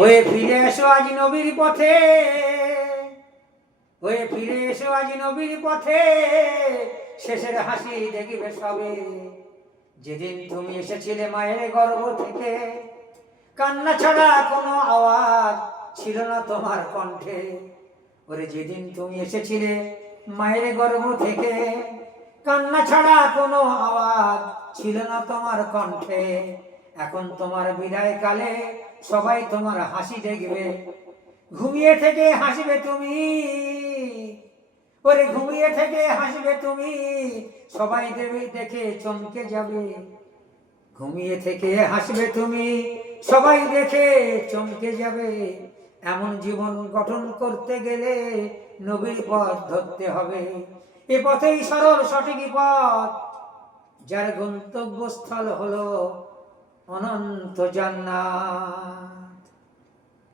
Way ফিরে এসো আজ নবীর পথে, ওয়ে ফিরে এসো আজ নবীর পথে, শেষের হাসি দেখবে সবে। যেদিন তুমি এসেছিলে মায়ের গর্ভ থেকে, কান্না ছাড়া কোনো আওয়াজ ছিল না তোমার কণ্ঠে। ওরে যেদিন তুমি এসেছিলে মায়ের গর্ভ থেকে, কান্না ছাড়া কোনো আওয়াজ ছিল না তোমার কণ্ঠে। এখন তোমার বিদায় কালে সবাই তোমার হাসি দেখবে, ঘুমিয়ে থেকে হাসবে তুমি। ওরে ঘুমিয়ে থেকে হাসবে তুমি, সবাই দেবে দেখে চমকে যাবে। ঘুমিয়ে থেকে হাসবে তুমি, সবাই দেখে চমকে যাবে। এমন জীবন গঠন করতে গেলে নবীর পথ ধরতে হবে। এ পথেই সরল সঠিক পথ, যার গন্তব্যস্থল হলো অনন্ত জান্নাত।